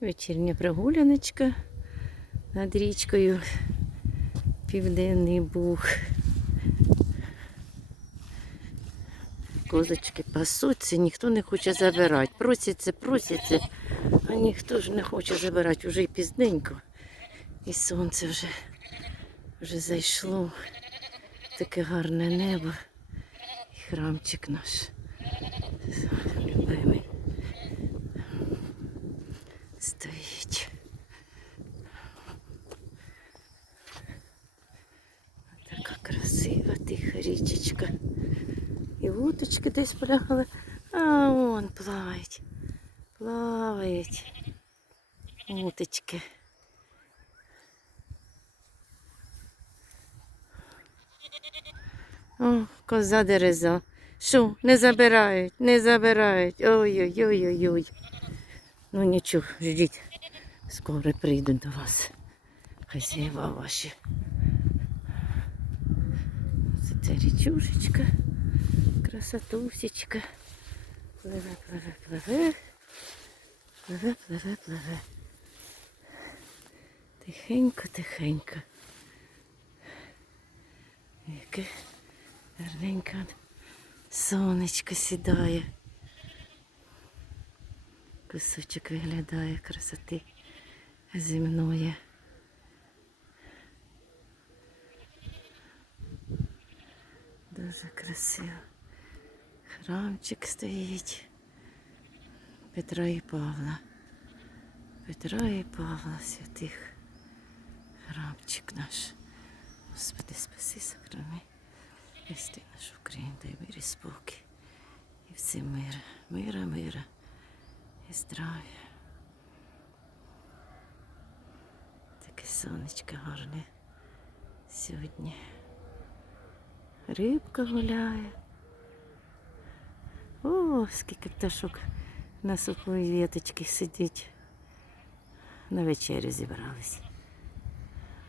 Вечірня прогуляночка над річкою Південний Буг. Козочки пасуться, ніхто не хоче забирати. Просяться, просяться, а ніхто ж не хоче забирати. Уже й пізненько. І сонце вже, вже зайшло. Таке гарне небо. І храмчик наш. Стоїть. Така красива тиха річечка. І уточки десь полягали. А вон плавають. Плавають. Уточки. О, коза дереза. Що, не забирають, не забирають. Ой-ой-ой-ой-ой. Ну нічого, ждіть. Скоро прийду до вас. Хазяєва ваші. Це ця річушечка. Красотусечка. Пливе, пливе, пливе. Пливе, пливе, пливе. Тихенько, тихенько. Яке гарненьке сонечко сідає. Кусочок виглядає красоти земної. Дуже красиво. Храмчик стоїть. Петра і Павла. Петра і Павла святих. Храмчик наш. Господи, спаси сохрани. Вести нашу Україну, дай мир і спокій. І всім мира, мира, мира і здрав'я. Таке сонечко гарне сьогодні. Рибка гуляє. О, скільки пташок на сухої віточці сидить. На вечерю зібрались.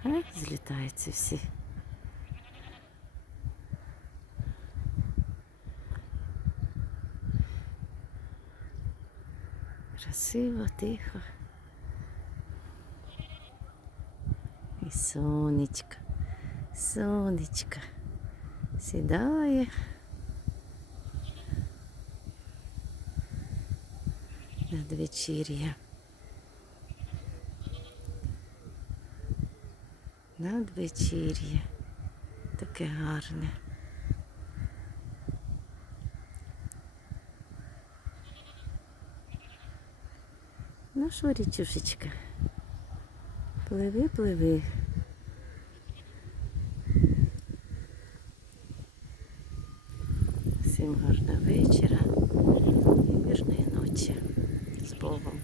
А, злітаються всі. Красиво, тихо. І сонечко, сонечко сідає. Надвечір'я. Надвечір'я. Таке гарне. Ну что, речушечка, плыви, плыви. Всем гарного вечера, і мирної ночі з Богом.